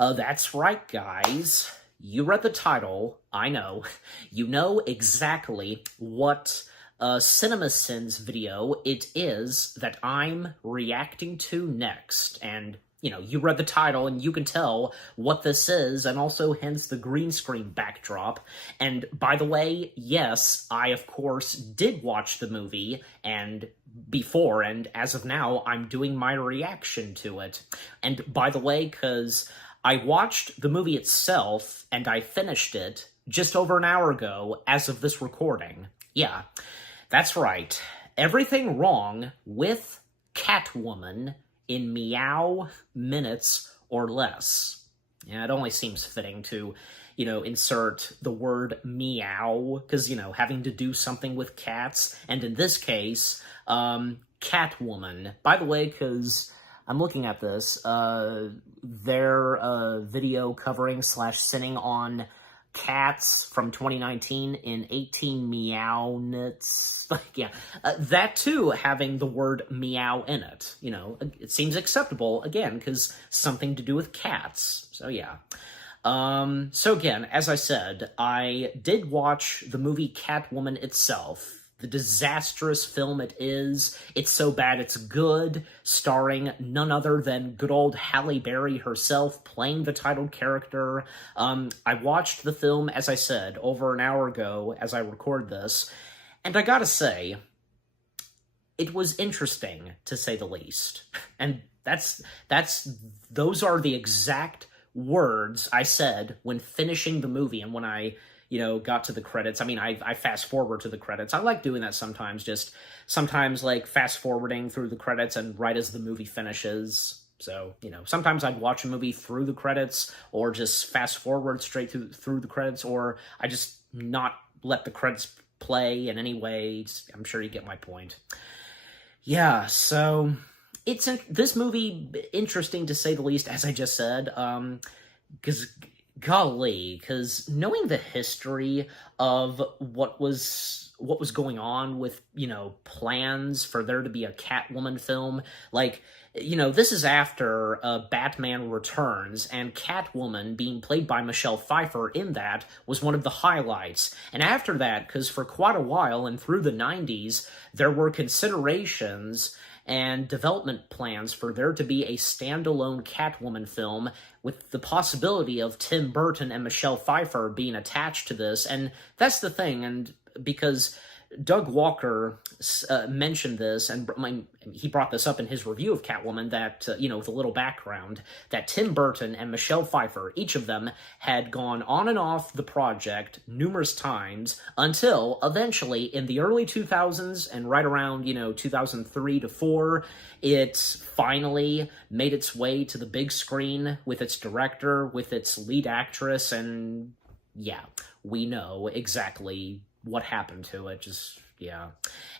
That's right, guys. You read the title. I know. You know exactly what CinemaSins video it is that I'm reacting to next. And, you read the title and you can tell what this is, and also hence the green screen backdrop. And by the way, yes, I of course did watch the movie and before, and as of now, I'm doing my reaction to it. And by the way, because I watched the movie itself, and I finished it just over an hour ago as of this recording. Yeah, that's right. Everything wrong with Catwoman in Meow minutes or less. Yeah, it only seems fitting to, insert the word meow, because, having to do something with cats, and in this case, Catwoman. By the way, because I'm looking at this, their video covering / sinning on cats from 2019 in 18 meow minutes. Yeah, that too having the word meow in it. It seems acceptable, again, because something to do with cats. So yeah. So again, as I said, I did watch the movie Catwoman itself. The disastrous film it is. It's so bad it's good, starring none other than good old Halle Berry herself playing the titled character. I watched the film, as I said, over an hour ago as I record this, and I gotta say, it was interesting, to say the least. And those are the exact words I said when finishing the movie and when I got to the credits. I mean, I fast forward to the credits. I like doing that sometimes, sometimes like fast forwarding through the credits and right as the movie finishes. So, sometimes I'd watch a movie through the credits or just fast forward straight through the credits, or I just not let the credits play in any way. I'm sure you get my point. Yeah, so this movie interesting to say the least, as I just said, because golly, because knowing the history of what was going on with, plans for there to be a Catwoman film, like, this is after Batman Returns, and Catwoman being played by Michelle Pfeiffer in that was one of the highlights. And after that, because for quite a while and through the 90s, there were considerations and development plans for there to be a standalone Catwoman film with the possibility of Tim Burton and Michelle Pfeiffer being attached to this. And that's the thing, and because Doug Walker mentioned this, and he brought this up in his review of Catwoman, that, with a little background, that Tim Burton and Michelle Pfeiffer, each of them, had gone on and off the project numerous times until, eventually, in the early 2000s, and right around, 2003 to 4, it finally made its way to the big screen with its director, with its lead actress, and, yeah, we know exactly what happened to it. Yeah.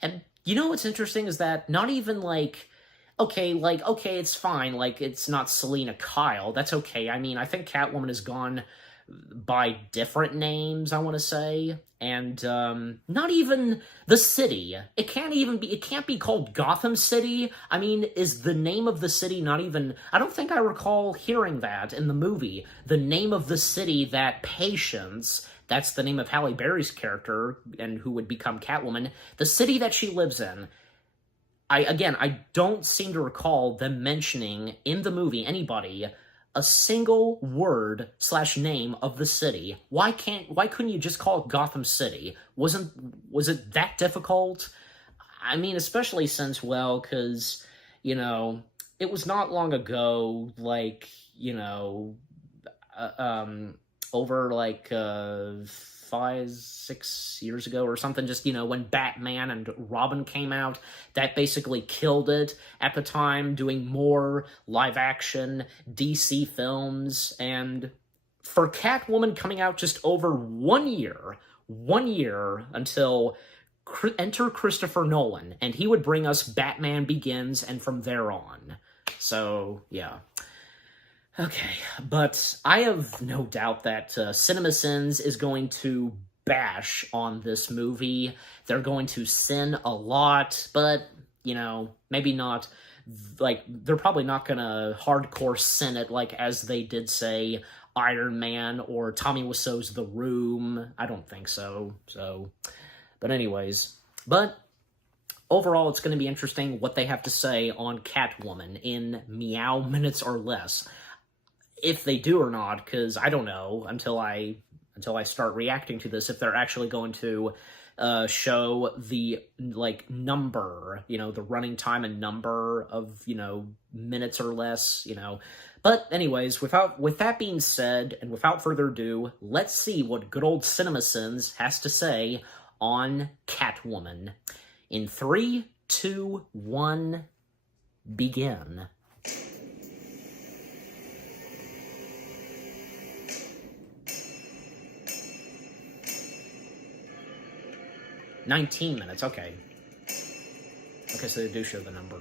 And what's interesting is that not even okay, it's fine, it's not Selena Kyle, that's okay. I mean, I think Catwoman has gone by different names, I want to say, and not even the city. It can't be called Gotham City. I mean, is the name of the city not even, I don't think I recall hearing that in the movie. The name of the city that Patience, that's the name of Halle Berry's character, and who would become Catwoman, the city that she lives in, I don't seem to recall them mentioning in the movie, anybody, a single word / name of the city. Why couldn't you just call it Gotham City? Was it that difficult? I mean, especially since, well, because, it was not long ago, over 5-6 years ago or something, just, when Batman and Robin came out, that basically killed it at the time, doing more live-action DC films, and for Catwoman coming out just over 1 year until enter Christopher Nolan, and he would bring us Batman Begins, and from there on. So, yeah. Okay, but I have no doubt that CinemaSins is going to bash on this movie. They're going to sin a lot, but, maybe not like, they're probably not gonna hardcore sin it, like, as they did, say, Iron Man or Tommy Wiseau's The Room. I don't think so. But anyways. But overall, it's going to be interesting what they have to say on Catwoman in Meow minutes or less. If they do or not, because I don't know until I start reacting to this, if they're actually going to show the, like, number, the running time and number of, minutes or less, But anyways, with that being said, and without further ado, let's see what good old CinemaSins has to say on Catwoman. In 3, 2, 1, begin. $19 minutes, okay. Okay, so they do show the number.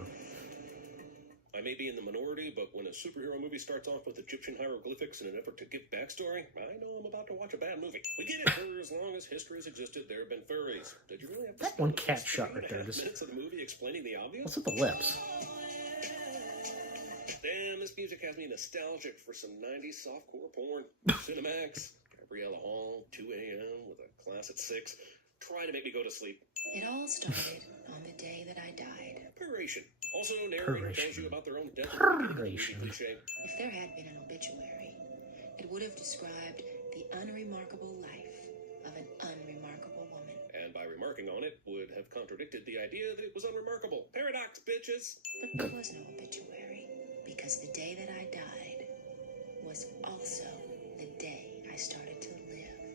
I may be in the minority, but when a superhero movie starts off with Egyptian hieroglyphics in an effort to give backstory, I know I'm about to watch a bad movie. We get it. For as long as history has existed, there have been furries. Did you really have to that one cat shot right there? Minutes of the movie explaining the obvious? What's with the lips? Damn, this music has me nostalgic for some 90s softcore porn. Cinemax, Gabriella Hall, 2 a.m. with a class at 6. Try to make me go to sleep. It all started on the day that I died. Puration. Also, narrator tells you about their own death. Puration. If there had been an obituary, it would have described the unremarkable life of an unremarkable woman. And by remarking on it, would have contradicted the idea that it was unremarkable. Paradox, bitches! But there was no obituary, because the day that I died was also the day I started to live.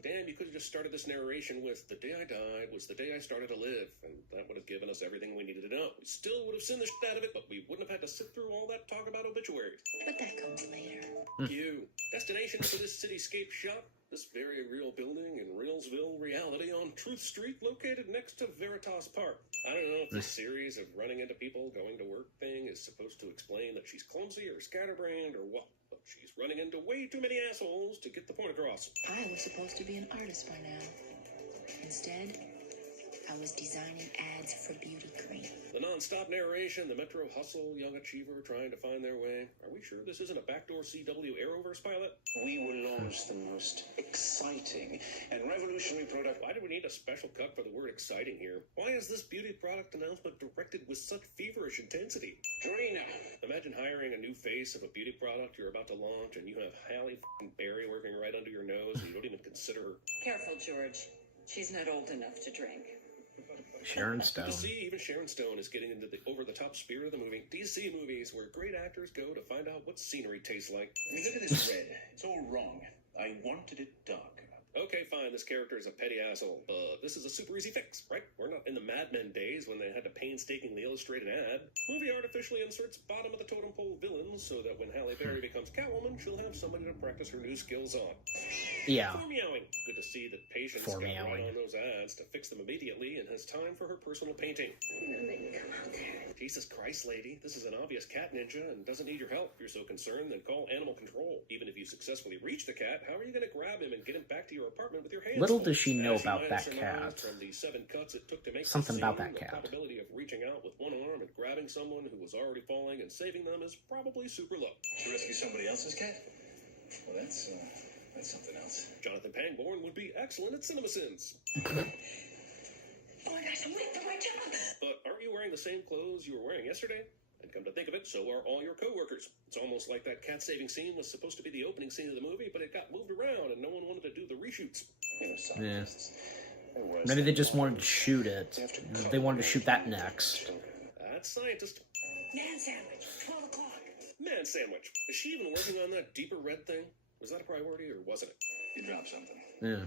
Damn, you could have just started this narration with, the day I died was the day I started to live, and that would have given us everything we needed to know. We still would have seen the shit out of it, but we wouldn't have had to sit through all that talk about obituaries. But that comes later. You. Destination for this cityscape shot? This very real building in Reelsville reality on Truth Street, located next to Veritas Park. I don't know if this series of running into people going to work thing is supposed to explain that she's clumsy or scatterbrained or what, but she's running into way too many assholes to get the point across. I was supposed to be an artist by now. Instead, I was designing ads for beauty cream. The non-stop narration, the metro hustle, young achiever trying to find their way. Are we sure this isn't a backdoor CW Arrowverse pilot? We will launch the most exciting and revolutionary product. Why do we need a special cut for the word exciting here? Why is this beauty product announcement directed with such feverish intensity? Trina. Imagine hiring a new face of a beauty product you're about to launch and you have Halle Berry working right under your nose and you don't even consider her. Careful, George. She's not old enough to drink. Sharon Stone. See, even Sharon Stone is getting into the over-the-top spirit of the movie. DC movies where great actors go to find out what scenery tastes like. I mean, look at this red. It's all wrong. I wanted it dark. Okay, fine, this character is a petty asshole, but this is a super easy fix, right? We're not in the Mad Men days when they had to painstakingly illustrate an ad. Movie artificially inserts bottom of the totem pole villains so that when Halle Berry becomes Catwoman, she'll have somebody to practice her new skills on. Yeah. For meowing. Good to see that Patience got right on those ads to fix them immediately and has time for her personal painting. Jesus Christ, lady, this is an obvious cat ninja and doesn't need your help. If you're so concerned, then call animal control. Even if you successfully reach the cat, how are you going to grab him and get him back to your apartment with your hands? Little does she know about that cat. From the 7 cuts it took to make Something about scene, that cat. The probability of reaching out with one arm and grabbing someone who was already falling and saving them is probably super low. To rescue somebody else's cat? Well, that's something else. Jonathan Pangborn would be excellent at CinemaSins. Oh, I should wait for my job. But aren't you wearing the same clothes you were wearing yesterday? And come to think of it, so are all your coworkers. It's almost like that cat-saving scene was supposed to be the opening scene of the movie, but it got moved around and no one wanted to do the reshoots. Yeah. Maybe they just wanted to shoot it. They wanted to shoot that next. That's scientist. Man sandwich, 12 o'clock. Man sandwich. Is she even working on that deeper red thing? Was that a priority or wasn't it? You dropped something. Yeah.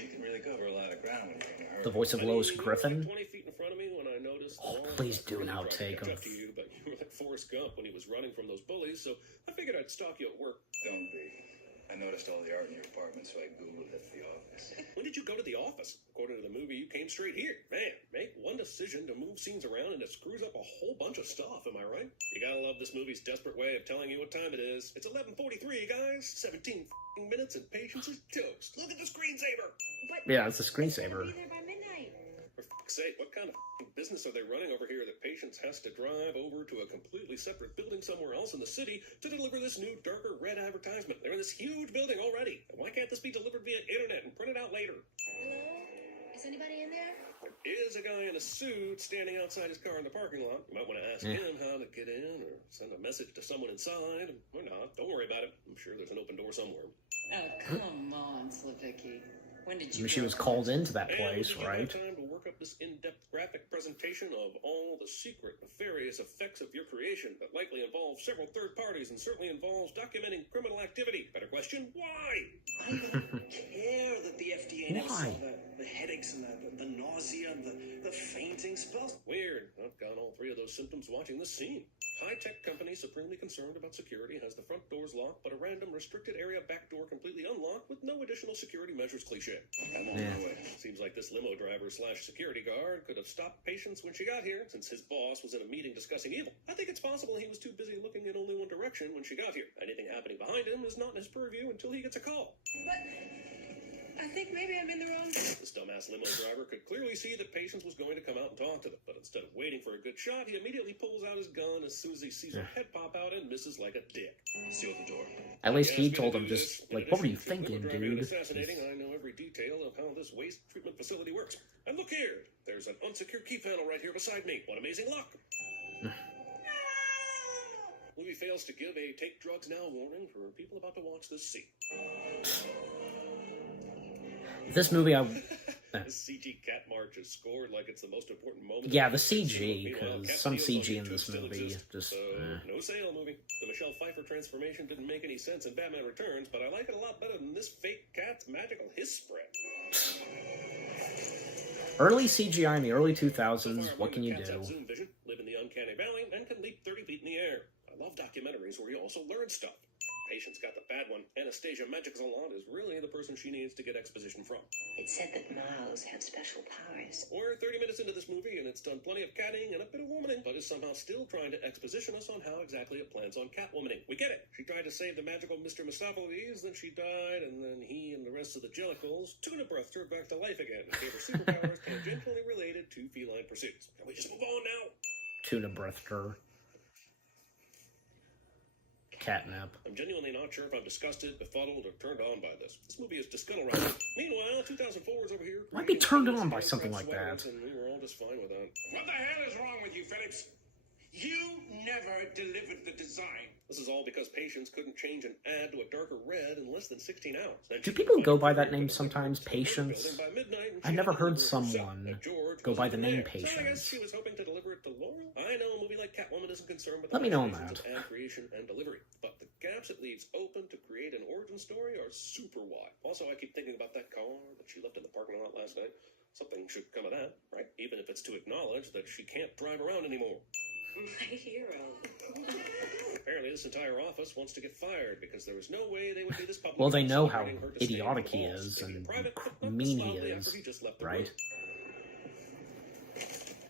You can really cover a lot of ground when you're in a hurry. The voice of Lois Griffin. 20 feet in front of me when I noticed. Oh, please do an outtake of. To you, but you were like Forrest Gump when he was running from those bullies, so I figured I'd stalk you at work. Don't be. I noticed all the art in your apartment, so I Googled it at the office. When did you go to the office? According to the movie, you came straight here. Man, make one decision to move scenes around and it screws up a whole bunch of stuff, am I right? You gotta love this movie's desperate way of telling you what time it is. It's 11:43, guys. 17 minutes and Patience is toast. Look at the screensaver. But Yeah, it's a screensaver. Be there by midnight. For fuck's sake, what kind of business are they running over here that Patience has to drive over to a completely separate building somewhere else in the city to deliver this new darker red advertisement? They're in this huge building already. Why can't this be delivered via internet and printed out later? Hello? Is anybody in there? There is a guy in a suit standing outside his car in the parking lot. You might want to ask him how to get in or send a message to someone inside. Or not. Don't worry about it. I'm sure there's an open door somewhere. Oh, come on, Slavicki. When did you... She was called into that place, and right? time to work up this in-depth graphic presentation of all the secret, nefarious effects of your creation that likely involves several third parties and certainly involves documenting criminal activity. Better question, why? I don't care that the FDA never saw the headaches and the nausea and the fainting spells. Weird. I've got all three of those symptoms watching this scene. High-tech company supremely concerned about security has the front doors locked, but a random restricted area back door completely unlocked with no additional security measures. Cliche. I'm on my way. Seems like this limo driver / security guard could have stopped Patience when she got here, since his boss was in a meeting discussing evil. I think it's possible he was too busy looking in only one direction when she got here. Anything happening behind him is not in his purview until he gets a call. But I think maybe I'm in the wrong... This dumbass limo driver could clearly see that Patience was going to come out and talk to them, but instead of waiting for a good shot, he immediately pulls out his gun as soon as he sees her head pop out and misses like a dick. Seal the door. At least he told him just, like, what were you thinking, dude? Assassinating, I know every detail of how this waste treatment facility works. And look here, there's an unsecured key panel right here beside me. What amazing luck! Movie fails to give a take drugs now warning for people about to watch this scene. This movie, The CG cat march is scored like it's the most important moment. yeah, the CG, because some CG in this movie just... No sale movie. The Michelle Pfeiffer transformation didn't make any sense in Batman Returns, but I like it a lot better than this fake cat's magical hiss spread. Early CGI in the early 2000s, what can you Cats do? have zoom vision, live in the uncanny valley, and can leap 30 feet in the air. I love documentaries where you also learn stuff. Patience got the bad one. Anastasia Magicsalon is really the person she needs to get exposition from. It said that Mows have special powers. We're 30 minutes into this movie, and it's done plenty of catting and a bit of womaning, but is somehow still trying to exposition us on how exactly it plans on Catwomaning. We get it. She tried to save the magical Mr. Mistopheles, then she died, and then he and the rest of the Jellicles tuna breathed her back to life again and gave her superpowers tangentially related to feline pursuits. Can we just move on now? Tuna breathed her. Catnip. I'm genuinely not sure if I'm disgusted, befuddled, or turned on by this. This movie is discolorized. Meanwhile, 2004 is over here. Why'd be turned on by something like that? And we were all just fine with that. What the hell is wrong with you, Phillips? You never delivered the design. This is all because Patience couldn't change an ad to a darker red in less than 16 hours. Do people go by that name sometimes, Patience? I never heard someone go by the name So I guess Patience. she was hoping to deliver it to Laurel. I know a movie like Catwoman isn't concerned with Let me know on limitations that. of ad creation and delivery, but the gaps it leaves open to create an origin story are super wide. Also, I keep thinking about that car that she left in the parking lot last night. Something should come of that, right? Even if it's to acknowledge that she can't drive around anymore. My hero. Apparently, this entire office wants to get fired because there was no way they would be this public. Well, they know how celebrating her disdain idiotic for he boss, is maybe and private, but not mean this he loudly is, after he just left the right? room.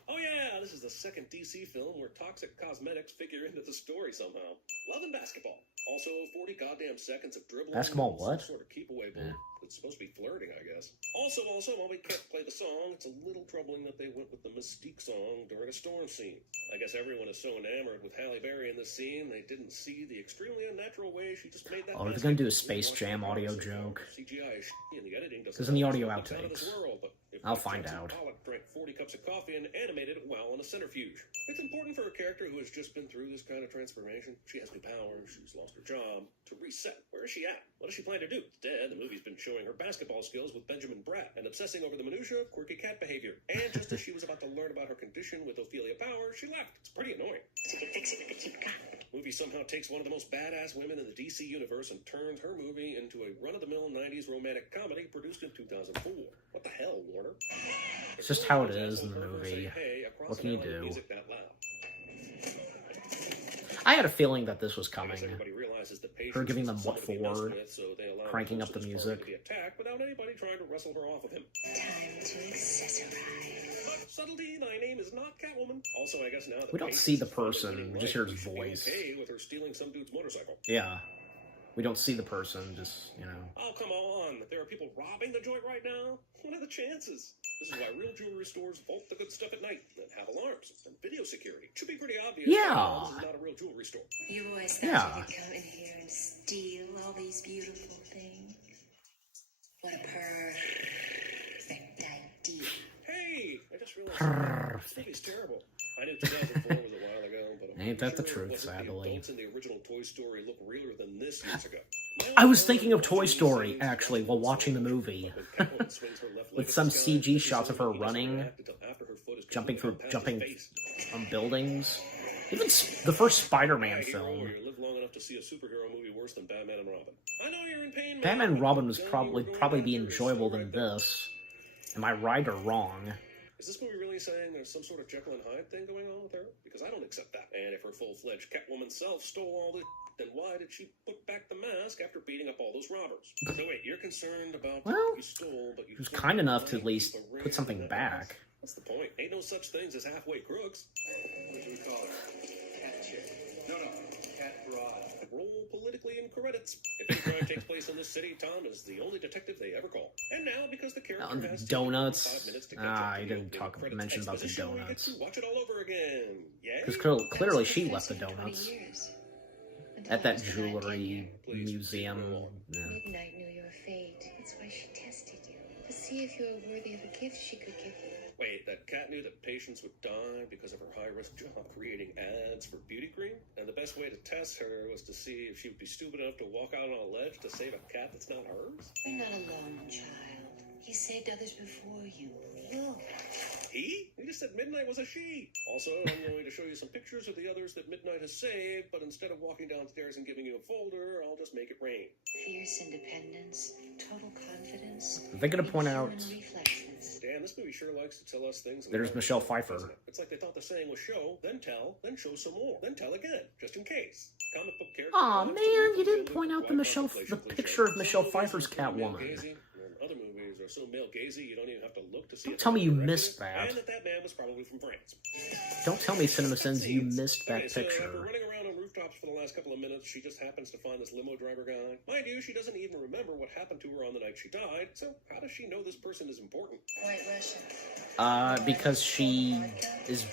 Oh yeah, this is the second DC film where toxic cosmetics figure into the story somehow. Love and basketball. Also, 40 goddamn seconds of dribbling. Basketball what? Some sort of keep away ball. It's supposed to be flirting, I guess. Also, while we can't play the song, it's a little troubling that they went with the Mystique song during a storm scene. I guess everyone is so enamored with Halle Berry in this scene, they didn't see the extremely unnatural way she just made that. Oh, are they gonna do a Space Jam audio joke? CGI is and the editing doesn't. Because in the audio out of this outtakes, world, but if I'll find Jackson out. Pollock drank 40 cups of coffee and animated it while in a centrifuge. It's important for a character who has just been through this kind of transformation. She has new powers, she's lost her job, to reset. Where is she at? What does she plan to do? Instead, the movie's been showing her basketball skills with Benjamin Bratt and obsessing over the minutiae of quirky cat behavior. And just as she was about to learn about her condition with Ophelia Power, she left. It's pretty annoying. So you fix it with the cheap cop. Movie somehow takes one of the most badass women in the DC universe and turns her movie into a run-of-the-mill 90s romantic comedy produced in 2004. What the hell, Warner? It's just how it is in the movie. What can you do? I had a feeling that this was coming. Her giving them what for, cranking up the music. Without anybody trying to wrestle her off of him. Time to accessorize. Subtlety, thy name is not Catwoman. Also, I guess now We don't see the person, we just hear his voice. Okay with her stealing some dude's motorcycle. Yeah. We don't see the person, just, you know. Oh, come on. There are people robbing the joint right now? What are the chances? This is why real jewelry stores vault the good stuff at night and have alarms and video security. Should be pretty obvious. Yeah. This is not a real jewelry store. You always thought Yeah. you could come in here and steal all these beautiful things. What a perfect idea. Hey, I just realized this movie's terrible. I knew 2004 was a while ago, but I'm Ain't that the sure truth, it wasn't sadly. The adults in the original Toy Story look realer than this years ago. I was thinking of Toy Story, actually, while watching the movie. With some CG shots of her running, jumping on buildings. Even the first Spider-Man film. Live long enough to see a superhero movie worse than Batman and Robin. I know you're in pain. Batman and Robin was probably be enjoyable than this. Am I right or wrong? Is this movie really saying there's some sort of Jekyll and Hyde thing going on with her? Because I don't accept that. And if her full-fledged Catwoman self stole all this, then why did she put back the mask after beating up all those robbers? So wait, you're concerned about Well, what you stole, but you She was kind enough to at least put something back. What's the point? Ain't no such things as halfway crooks. What do we call her? Cat chick. No, cat broad. Roll politically in credits. If any crime takes place in this city, Tom is the only detective they ever call. And now, because the character has Donuts. 5 minutes to catch Ah, up to he the didn't opening mention about the exposition, we get donuts. to watch it all over again. Yay? Because I was clearly a she left the professor for 20 donuts. years. Until At I that was 19 jewelry years. museum. Yeah. Midnight knew your fate. That's why she tested you. To see if you were worthy of a gift she could give you. Wait, that cat knew that patients would die because of her high-risk job creating ads for beauty cream? And the best way to test her was to see if she would be stupid enough to walk out on a ledge to save a cat that's not hers? You're not alone, child. He saved others before you. Look. He? You just said Midnight was a she. Also, I'm going to show you some pictures of the others that Midnight has saved, but instead of walking downstairs and giving you a folder, I'll just make it rain. Fierce independence, total confidence. Are they gonna point out? human reflexes. Damn, this movie sure likes to tell us things. There's Michelle Pfeiffer. Doesn't it? It's like they thought the saying was show, then tell, then show some more, then tell again, just in case. Comic book character. Aw, man, you didn't point out the picture of Michelle Pfeiffer's Catwoman. Other movies are so male gazy you don't even have to look to see. Don't tell me you missed that. that. And that man was probably from France. Don't tell me CinemaSins you missed that Okay, so picture. after running around on rooftops for the last couple of minutes, she just happens to find this limo driver guy. Mind you, she doesn't even remember what happened to her on the night she died. So how does she know this person is important? White Russian. Because she is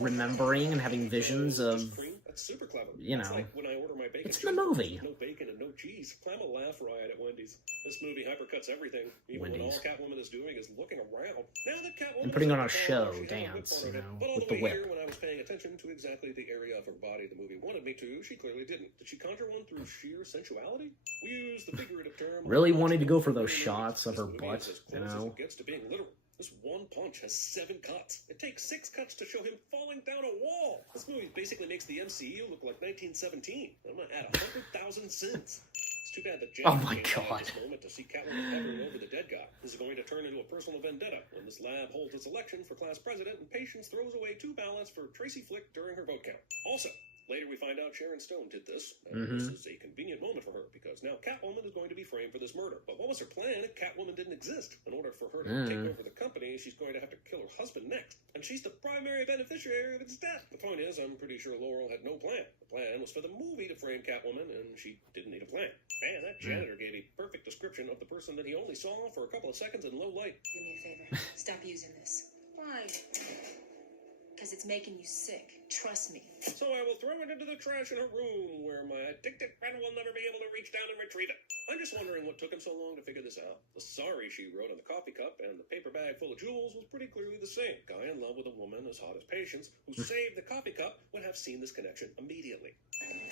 remembering and having visions of, That's super clever. you It's know, like when I order my bacon it's in the movie. No bacon and no cheese. I'm a laugh riot at Wendy's. This movie hypercuts everything, even when all Wendy's. Catwoman is doing is looking around. Now that Catwoman And putting is on a the show she has dance, whip on her you hip. know, But all with the the way whip. here, when I was paying attention to exactly the area of her body the movie wanted me to, she clearly didn't. Did she conjure one through sheer sensuality? We use the figurative term. Really wanting to go for those shots of her This movie butt, is as you close as know? it gets to being literal. This one punch has 7 cuts. It takes 6 cuts to show him falling down a wall. This movie basically makes the MCU look like 1917. I'm gonna add 100,000 sins. It's too bad that Oh James my came by God. at this moment to see Catwoman hovering over the dead guy. This is going to turn into a personal vendetta when this lab holds its election for class president and Patience throws away 2 ballots for Tracy Flick during her vote count. Also, later we find out Sharon Stone did this, and this is a convenient moment for her, because now Catwoman is going to be framed for this murder. But what was her plan if Catwoman didn't exist? In order for her to take over the company, she's going to have to kill her husband next. And she's the primary beneficiary of its death. The point is, I'm pretty sure Laurel had no plan. The plan was for the movie to frame Catwoman, and she didn't need a plan. Man, that janitor gave a perfect description of the person that he only saw for a couple of seconds in low light. Do me a favor. Stop using this. Why? Because it's making you sick. Trust me. So I will throw it into the trash in her room, where my addicted friend will never be able to reach down and retrieve it. I'm just wondering what took him so long to figure this out. The sorry she wrote on the coffee cup and the paper bag full of jewels was pretty clearly the same. Guy in love with a woman as hot as Patience, who saved the coffee cup, would have seen this connection immediately.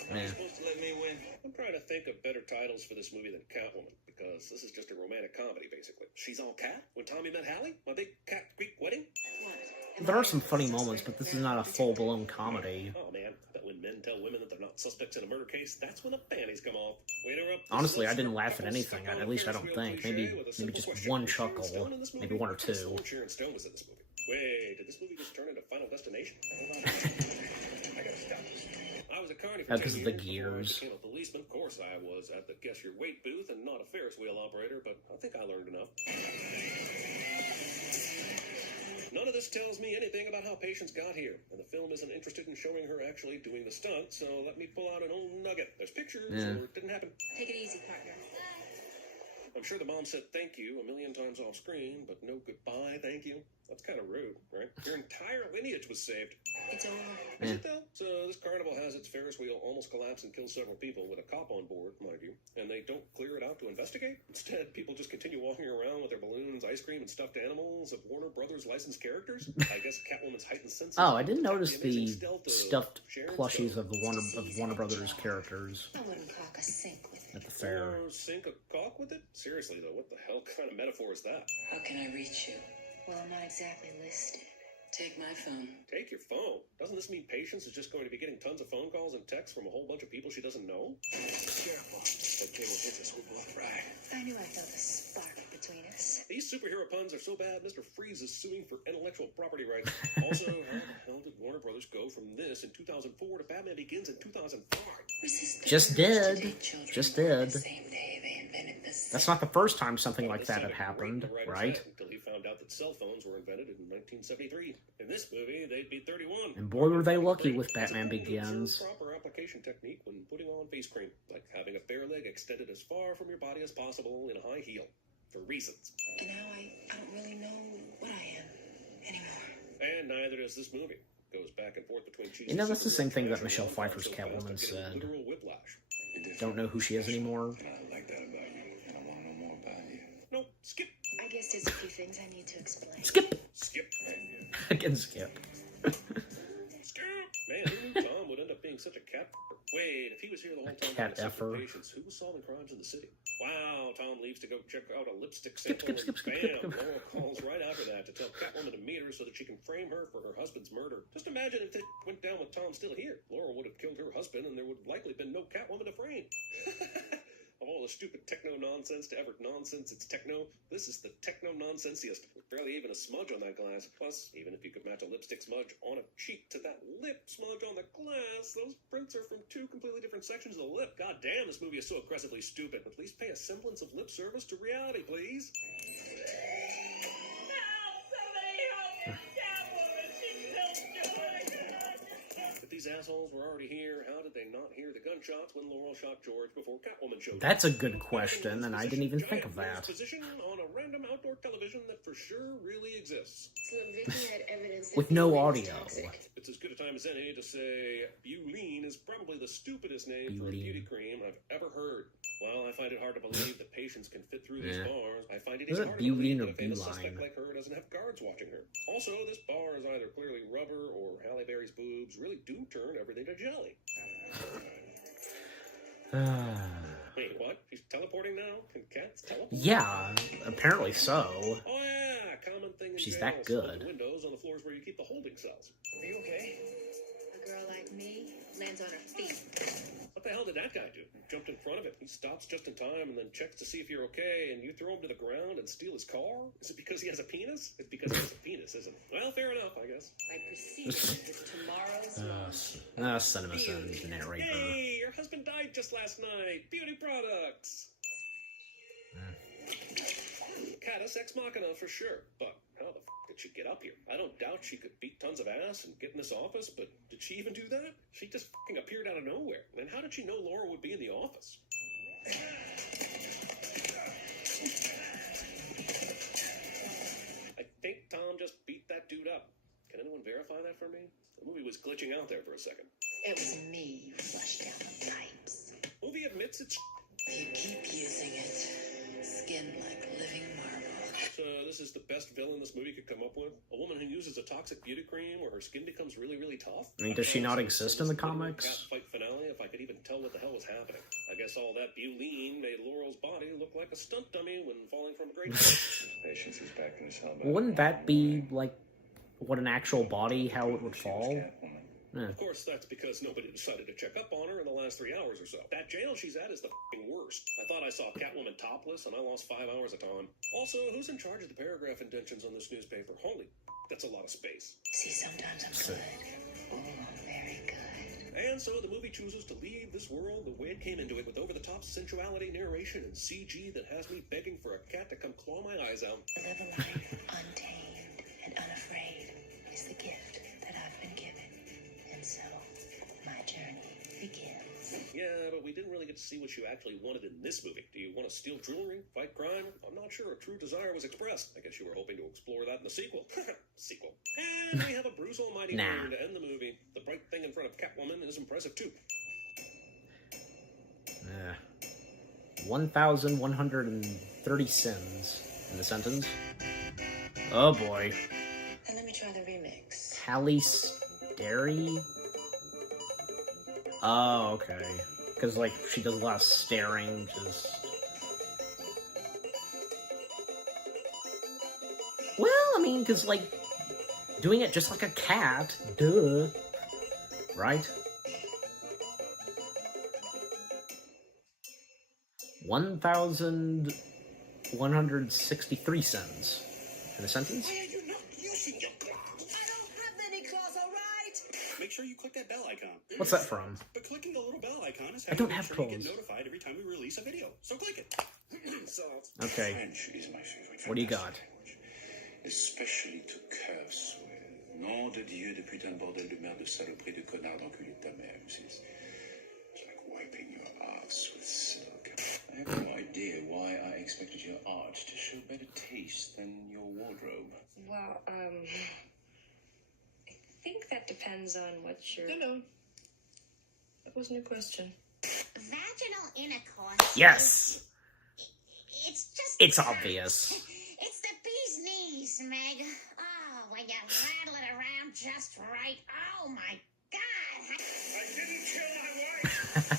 You're supposed to let me win. I'm trying to think of better titles for this movie than Catwoman, because this is just a romantic comedy, basically. She's all cat? When Tommy met Hallie? My big cat Greek wedding? What? There are some funny moments, but this is not a full-blown comedy. Oh man, I bet when men tell women that they're not suspects in a murder case, that's when the panties come off. Waiter up. Honestly, I didn't laugh at anything. At least I don't think. Maybe just one chuckle. Maybe one or two. Sharon Stone was in this movie. Wait, did this movie just turn into Final Destination? I gotta stop this. I was a carny for 10 because of the years. gears. Before I became a policeman. Of course, I was at the guess your weight booth and not a Ferris wheel operator, but I think I learned enough. None of this tells me anything about how Patience got here, and the film isn't interested in showing her actually doing the stunt, so let me pull out an old nugget. There's pictures, or it didn't happen. Take it easy, partner. I'm sure the mom said thank you a million times off screen, but no goodbye thank you. That's kind of rude, right? Your entire lineage was saved. It's over. Is it though? So this carnival has its Ferris wheel almost collapse and kill several people with a cop on board, mind you, and they don't clear it out to investigate? Instead, people just continue walking around with their balloons, ice cream, and stuffed animals of Warner Brothers licensed characters. I guess Catwoman's heightened senses. Oh, I didn't notice the stuffed plushies of the Warner Brothers characters I wouldn't cock a sink with it. at the fair. Or sink a cock with it? Seriously though, what the hell kind of metaphor is that? How can I reach you? Well, I'm not exactly listed. Take my phone. Take your phone. Doesn't this mean Patience is just going to be getting tons of phone calls and texts from a whole bunch of people she doesn't know? Careful. That cable hits us, we're both right. I knew I felt a spark between us. These superhero puns are so bad, Mr. Freeze is suing for intellectual property rights. Also, how the hell did Warner Brothers go from this in 2004 to Batman Begins in 2005? Just did. Just did. The same day they invented this. That's not the first time something like that had happened, right? Until he found out that cell phones were invented in 1973. In this movie, they'd be 31. And boy, were they lucky with It's a Batman totally Begins. proper application technique when putting on face cream, like having a bare leg extended as far from your body as possible in a high heel, for reasons. And now I don't really know what I am anymore. And neither does this movie. Goes back and forth between cheesy You know, that's the same thing that superhero Michelle action Pfeiffer's and so fast Catwoman I'm getting said. literal whiplash. You're different. Don't know who she is anymore. And I like that about you, and I want to know more about you. No, skip. I guess there's a few things I need to explain. Skip! Skip. Again, skip. Skip. Man, who knew Tom would end up being such a cat f***er? Wait, if he was here the whole time cat except for effer. Patience, who was solving crimes in the city? Wow, Tom leaves to go check out a lipstick Skip, sample, skip, skip, and skip, bam, skip, skip. Laura calls right after that to tell Catwoman to meet her so that she can frame her for her husband's murder. Just imagine if it went down with Tom still here. Laura would have killed her husband and there would likely been no Catwoman to frame. Of all the stupid techno nonsense to ever nonsense it's techno, this is the techno nonsensiest. With barely even a smudge on that glass. Plus, even if you could match a lipstick smudge on a cheek to that lip smudge on the glass, those prints are from two completely different sections of the lip. God damn, this movie is so aggressively stupid. At least pay a semblance of lip service to reality, please. If these assholes were already here, how did they not hear the gunshots when Laurel shot George before Catwoman showed up? That's a good question, and I didn't even think of that. Position on a random outdoor television that for sure really exists. So Vicky had evidence that With no Vicky was audio. toxic. It's as good a time as any to say Butylene is probably the stupidest name for a Butylene. beauty cream I've ever heard. Well, I find it hard to believe that Patience can fit through these Yeah. bars. I find it Is even it harder to believe Butylene or that a famous Beeline? suspect like her doesn't have guards watching her. Also, this bar is either clearly rubber or Halle Berry's boobs really do turn everything to jelly. Wait, what? She's teleporting now? Can cats teleport? Yeah, apparently so. Oh yeah, common thing in She's jail. that good. The windows on the floors where you keep the holding cells. Are you okay? A girl like me lands on her feet. What the hell did that guy do? He jumped in front of it. He stops just in time and then checks to see if you're okay, and you throw him to the ground and steal his car? Is it because he has a penis? It's because he has a penis, isn't it? Well, fair enough, I guess. I proceeded with tomorrow's launch. Cinema Sins narrator. Hey, your husband died just last night. Beauty products. Catus ex machina for sure, but how the f*** did she get up here? I don't doubt she could beat tons of ass and get in this office, but did she even do that? She just f***ing appeared out of nowhere. And how did she know Laura would be in the office? I think Tom just beat that dude up. Can anyone verify that for me? The movie was glitching out there for a second. It was me you flushed down the pipes. Movie admits it's You keep using it. Skin like living marble. So this is the best villain this movie could come up with? A woman who uses a toxic beauty cream where her skin becomes really, really tough? I mean, does she not exist in the comics? Cat fight finale if I could even tell what the hell was happening. I guess all that Butylene made Laurel's body look like a stunt dummy when falling from a great height. Patience is back in his helmet. Wouldn't that be, like, what an actual body, how it would She was fall? Catwoman. Of course, that's because nobody decided to check up on her in the last 3 hours or so. That jail she's at is the f***ing worst. I thought I saw Catwoman topless, and I lost 5 hours of time. Also, who's in charge of the paragraph indentions on this newspaper? Holy, that's a lot of space. See, sometimes I'm good. Oh, I'm very good. And so the movie chooses to leave this world the way it came into it, with over-the-top sensuality narration and CG that has me begging for a cat to come claw my eyes out. I live a life untamed and and unafraid is the gift that I've been given. And so, my journey begins. Yeah, but we didn't really get to see what you actually wanted in this movie. Do you want to steal jewelry, fight crime? I'm not sure a true desire was expressed. I guess you were hoping to explore that in the sequel. Sequel. And we have a Bruce Almighty Nah. to end the movie. The bright thing in front of Catwoman is impressive too. 1,130 sins in the sentence. Oh boy. And let me try the remix. Halle Berry? Oh, okay. Because, like, she does a lot of staring, just... Well, I mean, because, like, doing it just like a cat, duh. Right? 1,163 cents in a sentence? Why are you not using your claws? I don't have any claws, all right? Make sure you click that bell icon. What's that from? But clicking the little bell icon is I how don't you have make sure you claws. get notified every time we release a video. So click it. Okay. French is my favorite. What do you got? fantastic language, especially to curse with. Nom de Dieu de putain de bordel de merde de saloperie de connard d'enculé de ta mère. It's like wiping your ass with silk. I have no idea why I expected your art to show better taste than your wardrobe. Well, I think that depends on what you're... No. That wasn't a question. Vaginal intercourse. Yes! It's just... It's obvious. It's the bee's knees, Meg. Oh, when you rattle it around just right. Oh, my God. I didn't kill my wife!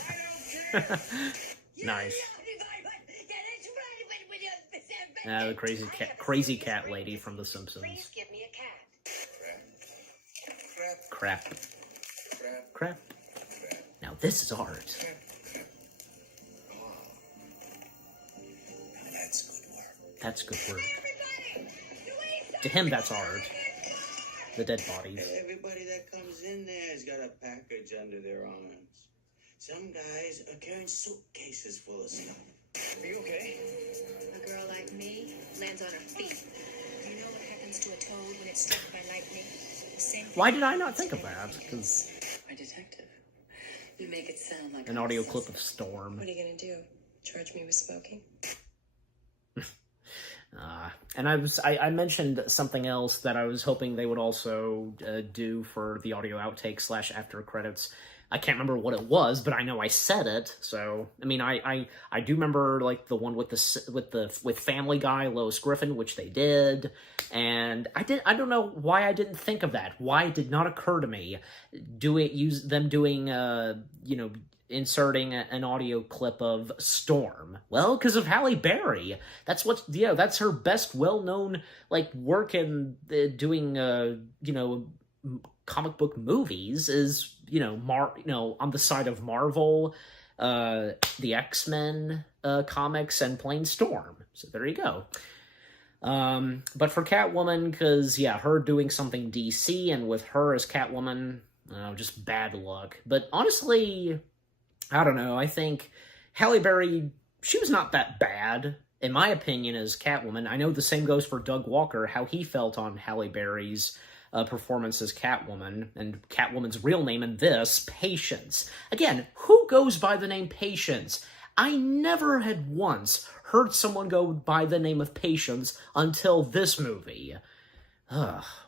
I don't care! Nice. The crazy cat lady from The Simpsons. Please give me a cat. Crap. Now this is art. That's good work. To him, that's art. The dead bodies. Everybody that comes in there has got a package under their arms. Some guys are carrying suitcases full of stuff. Are you okay? A girl like me lands on her feet. You know what happens to a toad when it's struck by lightning? The same Why did I not think of that? Because My detective. You make it sound like an I'm audio obsessive. clip of Storm. What are you gonna do? Charge me with smoking? And I mentioned something else that I was hoping they would also do for the audio outtake / after credits. I can't remember what it was, but I know I said it. So I mean, I do remember like the one with Family Guy, Lois Griffin, which they did, and I don't know why I didn't think of that. Why it did not occur to me. Inserting an audio clip of Storm. Well, because of Halle Berry. That's that's her best well-known like work in doing comic book movies is on the side of Marvel, the X-Men comics, and playing Storm. So there you go. But for Catwoman, because her doing something DC and with her as Catwoman, just bad luck. But honestly, I don't know. I think Halle Berry, she was not that bad, in my opinion, as Catwoman. I know the same goes for Doug Walker, how he felt on Halle Berry's performance as Catwoman, and Catwoman's real name in this, Patience. Again, who goes by the name Patience? I never had once heard someone go by the name of Patience until this movie.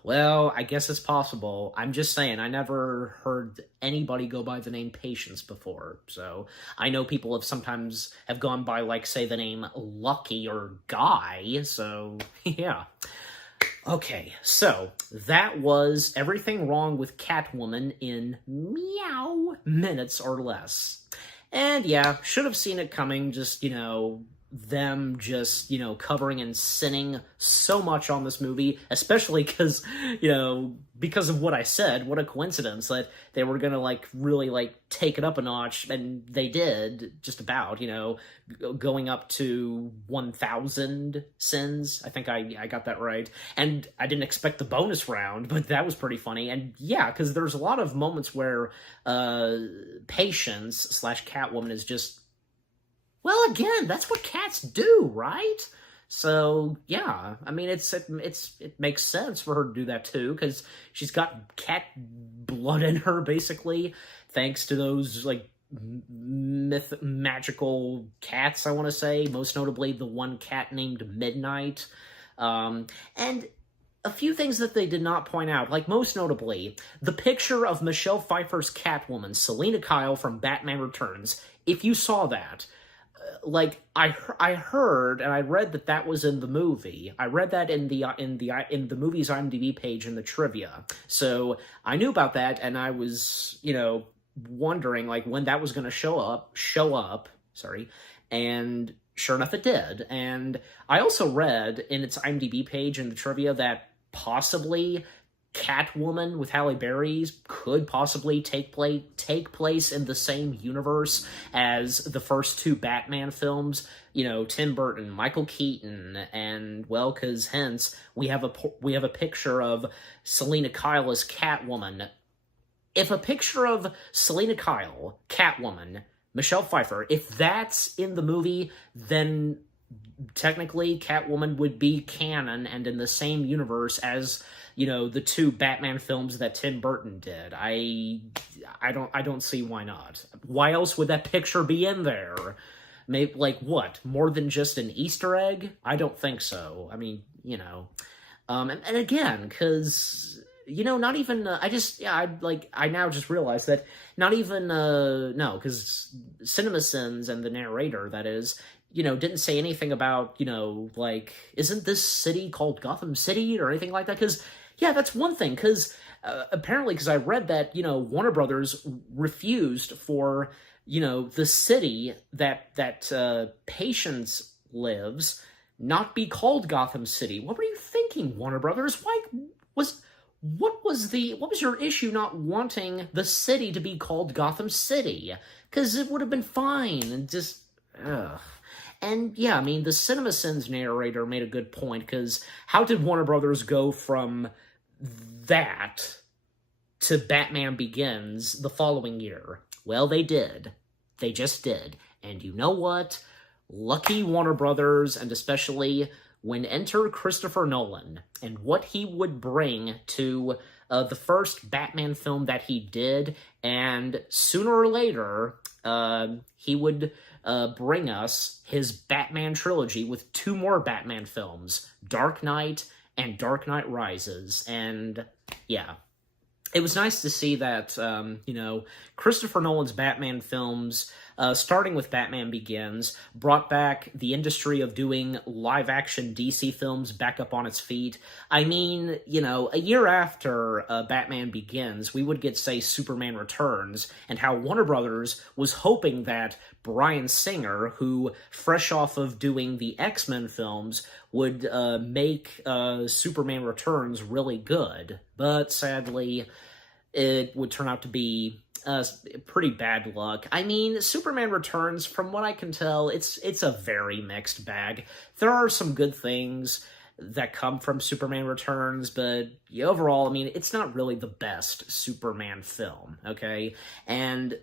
Well, I guess it's possible. I'm just saying, I never heard anybody go by the name Patience before. So I know people sometimes have gone by, like, say, the name Lucky or Guy. So, yeah. Okay, so that was everything wrong with Catwoman in Meow minutes or less. And yeah, should have seen it coming, just, them just, covering and sinning so much on this movie, especially because, because of what I said, what a coincidence that they were gonna, really, take it up a notch, and they did, just about, going up to 1,000 sins. I think I got that right. And I didn't expect the bonus round, but that was pretty funny. And yeah, because there's a lot of moments where Patience / Catwoman is just, well, again, that's what cats do, right? So yeah, I mean, it makes sense for her to do that too, because she's got cat blood in her, basically, thanks to those like magical cats. I want to say, most notably the one cat named Midnight, and a few things that they did not point out, like most notably, the picture of Michelle Pfeiffer's Catwoman, Selena Kyle from Batman Returns. If you saw that, like I heard and I read that was in the movie. I read that in the movie's IMDb page in the trivia. So I knew about that, and I was, wondering like when that was going to show up. Sorry, and sure enough, it did. And I also read in its IMDb page in the trivia that possibly Catwoman with Halle Berry could possibly take place in the same universe as the first two Batman films. Tim Burton, Michael Keaton, and well, because hence we have a picture of Selena Kyle as Catwoman. If a picture of Selena Kyle, Catwoman, Michelle Pfeiffer, if that's in the movie, then technically Catwoman would be canon and in the same universe as, the two Batman films that Tim Burton did. I don't see why not. Why else would that picture be in there? Maybe, like, what? More than just an Easter egg? I don't think so. I mean, and again, because not even, I now just realized that not even, no, because CinemaSins and the narrator, that is, didn't say anything about, isn't this city called Gotham City or anything like that? Because, yeah, that's one thing, because apparently, because I read that, Warner Brothers refused for, the city that Patience lives not be called Gotham City. What were you thinking, Warner Brothers? What was your issue not wanting the city to be called Gotham City? Because it would have been fine, and just, ugh. And yeah, I mean, the CinemaSins narrator made a good point, because how did Warner Brothers go from that to Batman Begins the following year? Well, they did. They just did. And you know what? Lucky Warner Brothers, and especially when enter Christopher Nolan, and what he would bring to the first Batman film that he did, and sooner or later, he would bring us his Batman trilogy with two more Batman films, Dark Knight and Dark Knight Rises. And yeah, it was nice to see that, Christopher Nolan's Batman films, starting with Batman Begins, brought back the industry of doing live-action DC films back up on its feet. I mean, a year after Batman Begins, we would get, say, Superman Returns, and how Warner Brothers was hoping that Bryan Singer, who, fresh off of doing the X-Men films, would make Superman Returns really good. But sadly, it would turn out to be pretty bad luck. I mean, Superman Returns, from what I can tell, it's a very mixed bag. There are some good things that come from Superman Returns, but overall, I mean, it's not really the best Superman film, okay? And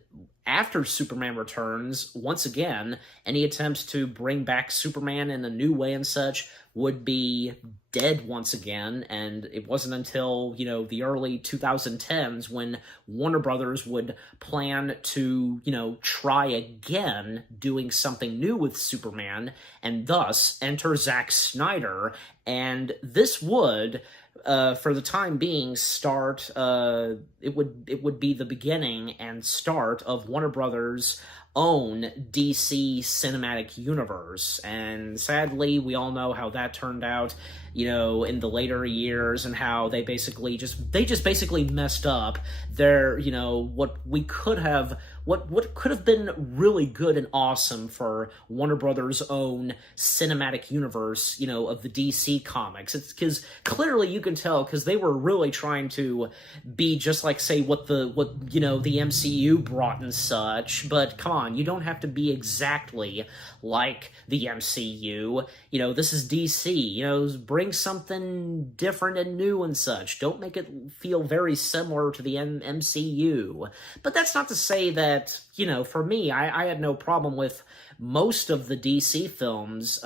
after Superman Returns, once again, any attempts to bring back Superman in a new way and such would be dead once again, and it wasn't until, the early 2010s when Warner Brothers would plan to, try again doing something new with Superman, and thus enter Zack Snyder, and this would, for the time being, start, it would be the beginning and start of Warner Brothers' own DC cinematic universe. And sadly, we all know how that turned out, in the later years, and how they just basically messed up their, what could have been really good and awesome for Warner Brothers' own cinematic universe, of the DC comics. It's because clearly you can tell, because they were really trying to be just like, say, what the MCU brought and such. But come on, you don't have to be exactly like the MCU. This is DC. Bring something different and new and such. Don't make it feel very similar to the MCU. But that's not to say that that, you know, for me, I had no problem with most of the DC films,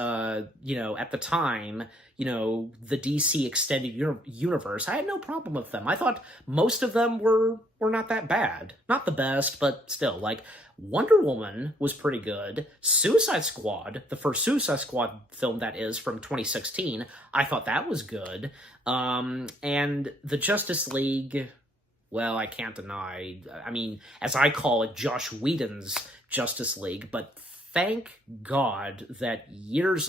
you know, at the time, you know, the DC extended universe. I had no problem with them. I thought most of them were not that bad. Not the best, but still, like, Wonder Woman was pretty good. Suicide Squad, the first Suicide Squad film that is from 2016, I thought that was good. And the Justice League, well, I can't deny, I mean, as I call it, Josh Whedon's Justice League, but thank God that years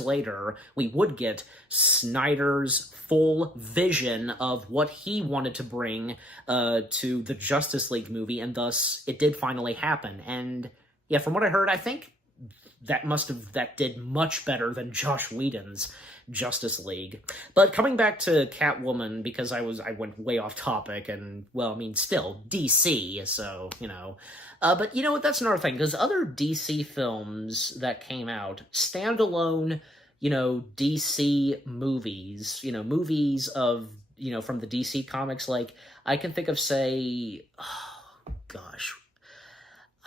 later, we would get Snyder's full vision of what he wanted to bring to the Justice League movie, and thus it did finally happen. And yeah, from what I heard, I think that did much better than Josh Whedon's Justice League. But coming back to Catwoman, because I went way off topic, and, well, I mean, still, DC, so, you know. But you know what, that's another thing, because other DC films that came out, standalone, you know, DC movies, you know, movies of, you know, from the DC comics, like, I can think of, say, oh, gosh,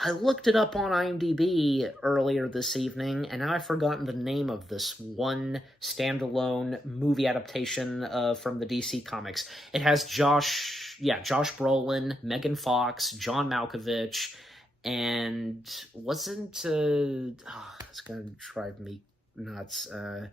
I looked it up on IMDb earlier this evening, and now I've forgotten the name of this one standalone movie adaptation from the DC comics. It has Josh Brolin, Megan Fox, John Malkovich, and wasn't, it's gonna drive me nuts. I'm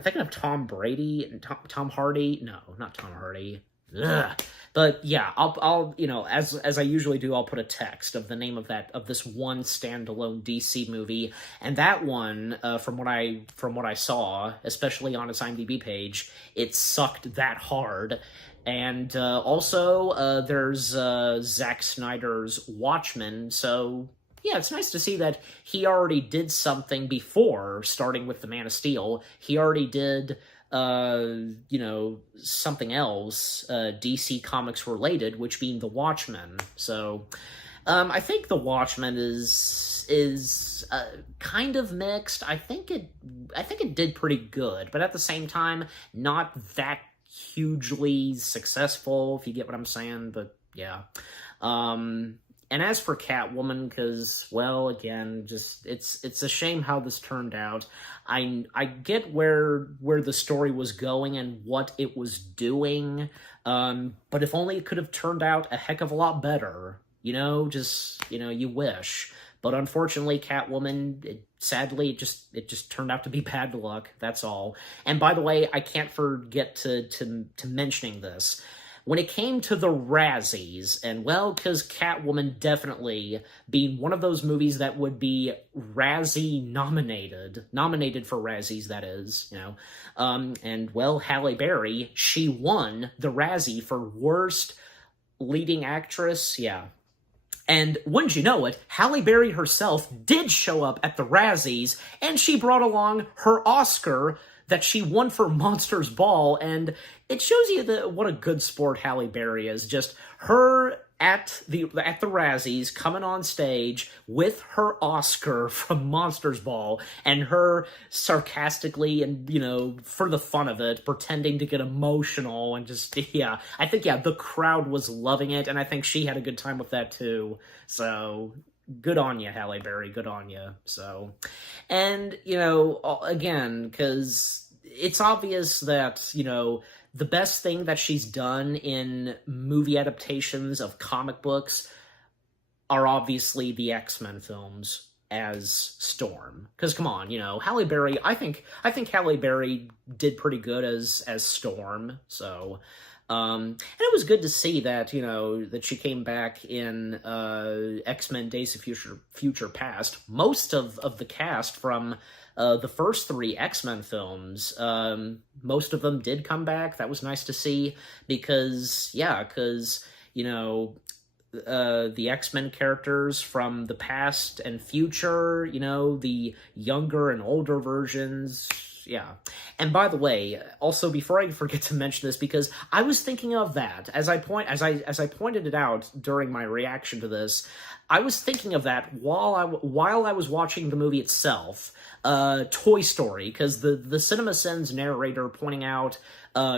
thinking of Tom Brady and Tom Hardy. No, not Tom Hardy. Ugh. But yeah, I'll you know, as I usually do, I'll put a text of the name of this one standalone DC movie, and that one, from what I saw, especially on its IMDb page, it sucked that hard. And also, there's Zack Snyder's Watchmen, so yeah, it's nice to see that he already did something before starting with the Man of Steel. He already did, you know, something else, DC Comics related, which being The Watchmen. So, I think The Watchmen is kind of mixed. I think it did pretty good, but at the same time, not that hugely successful, if you get what I'm saying, but yeah. And as for Catwoman, because, well, again, just it's a shame how this turned out. I get where the story was going and what it was doing, but if only it could have turned out a heck of a lot better. You know, just, you know, you wish. But unfortunately, Catwoman, sadly, it just turned out to be bad luck. That's all. And by the way, I can't forget to mentioning this. When it came to the Razzies, and, well, because Catwoman definitely being one of those movies that would be Razzie nominated for Razzies, that is, you know, and, well, Halle Berry, she won the Razzie for Worst Leading Actress, yeah. And wouldn't you know it, Halle Berry herself did show up at the Razzies, and she brought along her Oscar that she won for Monsters Ball, and it shows you what a good sport Halle Berry is. Just her at the Razzies coming on stage with her Oscar from Monsters Ball, and her sarcastically and, you know, for the fun of it, pretending to get emotional, and just, yeah. I think, yeah, the crowd was loving it, and I think she had a good time with that too. So, good on you, Halle Berry, good on you. So, and, you know, again, because it's obvious that, you know, the best thing that she's done in movie adaptations of comic books are obviously the X-Men films as Storm. Because, come on, you know, Halle Berry, I think Halle Berry did pretty good as Storm, so... and it was good to see that, you know, that she came back in X-Men Days of Future Past. Most of the cast from the first 3 X-Men films, most of them did come back. That was nice to see because, you know, the X-Men characters from the past and future, you know, the younger and older versions, yeah. And by the way, also before I forget to mention this, because I was thinking of that as I pointed it out during my reaction to this, I was thinking of that while I was watching the movie itself, Toy Story, because the CinemaSins narrator pointing out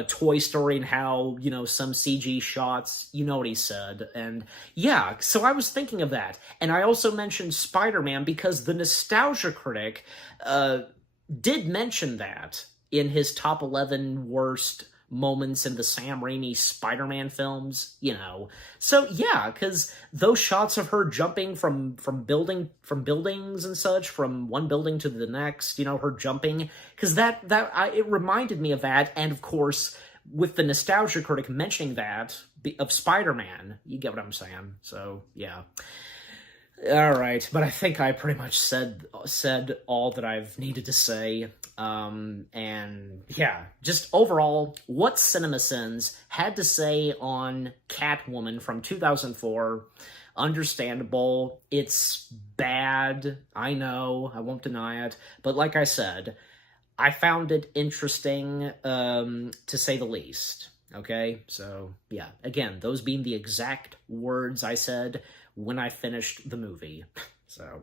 Toy Story and how, you know, some CG shots, you know what he said. And yeah, so I was thinking of that. And I also mentioned Spider-Man because the Nostalgia Critic did mention that in his top 11 worst moments in the Sam Raimi Spider-Man films, you know. So yeah, because those shots of her jumping from buildings and such, from one building to the next, you know, her jumping, because it reminded me of that. And of course, with the Nostalgia Critic mentioning that of Spider-Man, you get what I'm saying. So yeah. All right, but I think I pretty much said all that I've needed to say. And yeah, just overall, what CinemaSins had to say on Catwoman from 2004, understandable. It's bad, I know, I won't deny it, but like I said, I found it interesting, to say the least. Okay, so yeah, again, those being the exact words I said when I finished the movie. So,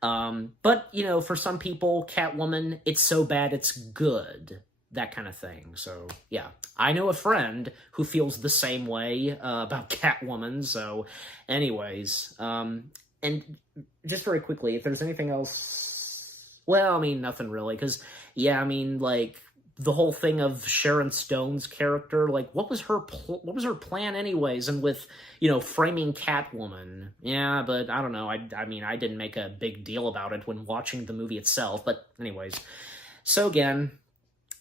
but, you know, for some people, Catwoman, it's so bad it's good, that kind of thing. So, yeah, I know a friend who feels the same way about Catwoman, so anyways, and just very quickly, if there's anything else, well, I mean, nothing really, because, yeah, I mean, like, the whole thing of Sharon Stone's character, like, what was her plan anyways? And with, you know, framing Catwoman, yeah, but I don't know. I mean, I didn't make a big deal about it when watching the movie itself. But anyways, so again,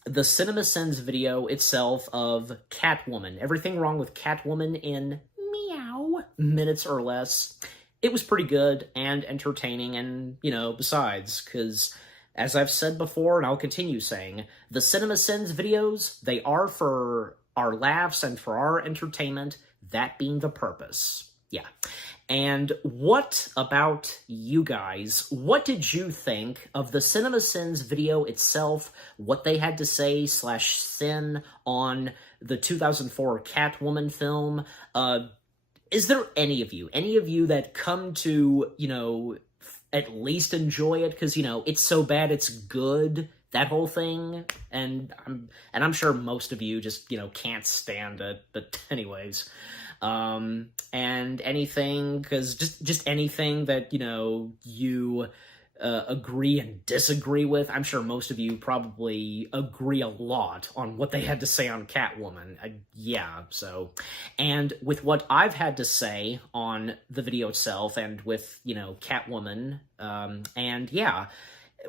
the CinemaSins video itself of Catwoman, everything wrong with Catwoman in Meow minutes or less. It was pretty good and entertaining, and, you know, besides, because, as I've said before, and I'll continue saying, the CinemaSins videos, they are for our laughs and for our entertainment, that being the purpose. Yeah. And what about you guys? What did you think of the CinemaSins video itself, what they had to say /sin on the 2004 Catwoman film? Is there any of you that come to, you know, at least enjoy it, because, you know, it's so bad it's good, that whole thing, and I'm sure most of you just, you know, can't stand it, but anyways, and anything, because just anything that, you know, you agree and disagree with. I'm sure most of you probably agree a lot on what they had to say on Catwoman. Yeah, so. And with what I've had to say on the video itself and with, you know, Catwoman, and yeah,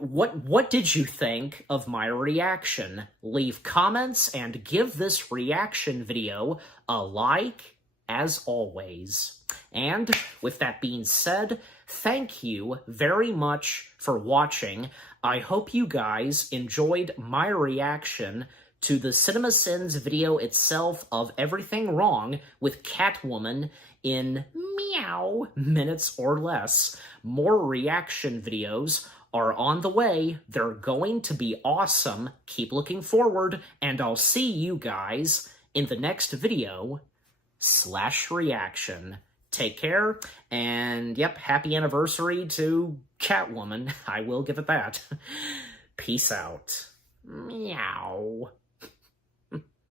what did you think of my reaction? Leave comments and give this reaction video a like, as always. And with that being said, thank you very much for watching. I hope you guys enjoyed my reaction to the CinemaSins video itself of everything wrong with Catwoman in Meow minutes or less. More reaction videos are on the way. They're going to be awesome. Keep looking forward, and I'll see you guys in the next video /reaction. Take care, and yep, happy anniversary to Catwoman. I will give it that. Peace out. Meow.